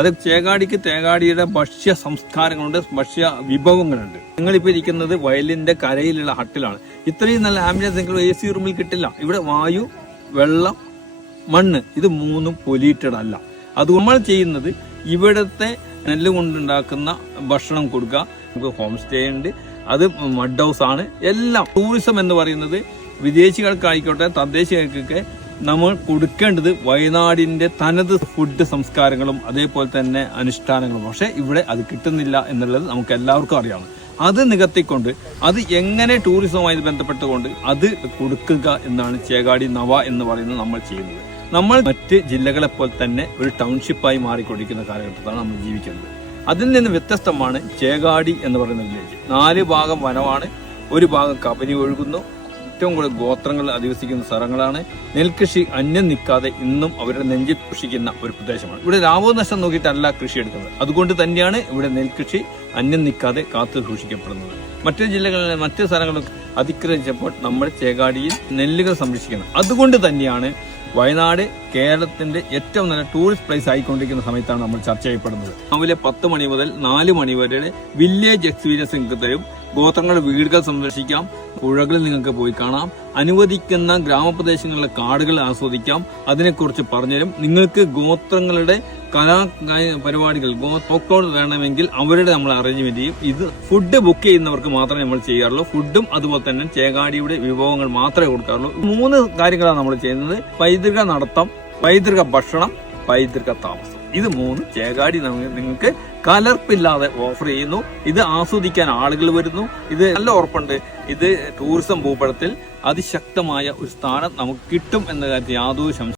അത് ചേകാടിക്ക് തേകാടിയുടെ ഭക്ഷ്യ സംസ്കാരങ്ങളുണ്ട്, ഭക്ഷ്യ വിഭവങ്ങളുണ്ട്. നിങ്ങളിപ്പോൾ ഇരിക്കുന്നത് വയലിന്റെ കരയിലുള്ള ഹട്ടിലാണ്. ഇത്രയും നല്ല ആംബിയൻസ് നിങ്ങൾ AC റൂമിൽ കിട്ടില്ല. ഇവിടെ വായു, വെള്ളം, മണ്ണ് ഇത് മൂന്നും പൊല്യൂട്ടഡ് അല്ല. അത് നമ്മൾ ചെയ്യുന്നത് ഇവിടുത്തെ നെല്ല് കൊണ്ടുണ്ടാക്കുന്ന ഭക്ഷണം കൊടുക്കുക. നമുക്ക് ഹോം സ്റ്റേ ഉണ്ട്, അത് മഡ് ഹൗസ് ആണ്. എല്ലാം ടൂറിസം എന്ന് പറയുന്നത് വിദേശികൾക്കായിക്കോട്ടെ തദ്ദേശീയർക്കൊക്കെ നമ്മൾ കൊടുക്കേണ്ടത് വയനാടിന്റെ തനത് ഫുഡ് സംസ്കാരങ്ങളും അതേപോലെ തന്നെ അനുഷ്ഠാനങ്ങളും. പക്ഷെ ഇവിടെ അത് കിട്ടുന്നില്ല എന്നുള്ളത് നമുക്ക് എല്ലാവർക്കും അറിയാം. അത് നികത്തിക്കൊണ്ട് അത് എങ്ങനെ ടൂറിസവുമായി ബന്ധപ്പെട്ടുകൊണ്ട് അത് കൊടുക്കുക എന്നാണ് ചേകാടി നവ എന്ന് പറയുന്നത് നമ്മൾ ചെയ്യുന്നത്. നമ്മൾ മറ്റ് ജില്ലകളെ പോലെ തന്നെ ഒരു ടൗൺഷിപ്പായി മാറിക്കൊണ്ടിരിക്കുന്ന കാലഘട്ടത്താണ് നമ്മൾ ജീവിക്കുന്നത്. അതിൽ നിന്ന് വ്യത്യസ്തമാണ് ചേകാടി എന്ന് പറയുന്ന വില്ലേജ്. 4 ഭാഗം വനമാണ്, 1 ഭാഗം കബനി ഒഴുകുന്നു. ഏറ്റവും കൂടുതൽ ഗോത്രങ്ങൾ അധിവസിക്കുന്ന സ്ഥലങ്ങളാണ്. നെൽകൃഷി അന്യം നിൽക്കാതെ ഇന്നും അവരുടെ നെഞ്ചിൽ കൃഷിക്കുന്ന ഒരു പ്രദേശമാണ്. ഇവിടെ ലാഭനഷ്ടം നോക്കിയിട്ടല്ല കൃഷി എടുക്കുന്നത്. അതുകൊണ്ട് തന്നെയാണ് ഇവിടെ നെൽകൃഷി അന്യം നിൽക്കാതെ കാത്തു സൂക്ഷിക്കപ്പെടുന്നത്. മറ്റു ജില്ലകളിലെ മറ്റു സ്ഥലങ്ങളും അതിക്രമിച്ചപ്പോൾ നമ്മൾ ചേകാടിയിൽ നെല്ലുകൾ സംരക്ഷിക്കണം. അതുകൊണ്ട് തന്നെയാണ് വയനാട് കേരളത്തിന്റെ ഏറ്റവും നല്ല ടൂറിസ്റ്റ് പ്ലേസ് ആയിക്കൊണ്ടിരിക്കുന്ന സമയത്താണ് നമ്മൾ ചർച്ച ചെയ്യപ്പെടുന്നത്. രാവിലെ 10 മണി മുതൽ 4 മണി വരെ വില്ലേജ് എക്സ്പീരിയൻസ് നിങ്ങൾക്ക് തരും. ഗോത്രങ്ങളുടെ വീടുകൾ സന്ദർശിക്കാം, പുഴകളിൽ നിങ്ങൾക്ക് പോയി കാണാം, അനുവദിക്കുന്ന ഗ്രാമപ്രദേശങ്ങളിലെ കാടുകൾ ആസ്വദിക്കാം, അതിനെക്കുറിച്ച് പറഞ്ഞുതരും. നിങ്ങൾക്ക് ഗോത്രങ്ങളുടെ കലാ പരിപാടികൾ ഫോക്കോൾ വേണമെങ്കിൽ അവരുടെ നമ്മൾ അറേഞ്ച്മെന്റ് ചെയ്യും. ഇത് ഫുഡ് ബുക്ക് ചെയ്യുന്നവർക്ക് മാത്രമേ നമ്മൾ ചെയ്യാറുള്ളൂ. ഫുഡും അതുപോലെ തന്നെ ചേകാടിയുടെ വിഭവങ്ങൾ മാത്രമേ കൊടുക്കാറുള്ളൂ. 3 കാര്യങ്ങളാണ് നമ്മൾ ചെയ്യുന്നത്: പൈതൃക നടത്തം, പൈതൃക ഭക്ഷണം, പൈതൃക താമസം. ഇത് 3 ചേകാടി നിങ്ങൾക്ക് കലർപ്പില്ലാതെ ഓഫർ ചെയ്യുന്നു. ഇത് ആസ്വദിക്കാൻ ആളുകൾ വരുന്നു. ഇത് നല്ല ഉറപ്പുണ്ട്, ഇത് ടൂറിസം ഭൂപടത്തിൽ അതിശക്തമായ ഒരു സ്ഥാനം നമുക്ക് കിട്ടും എന്ന കാര്യത്തിൽ യാതൊരു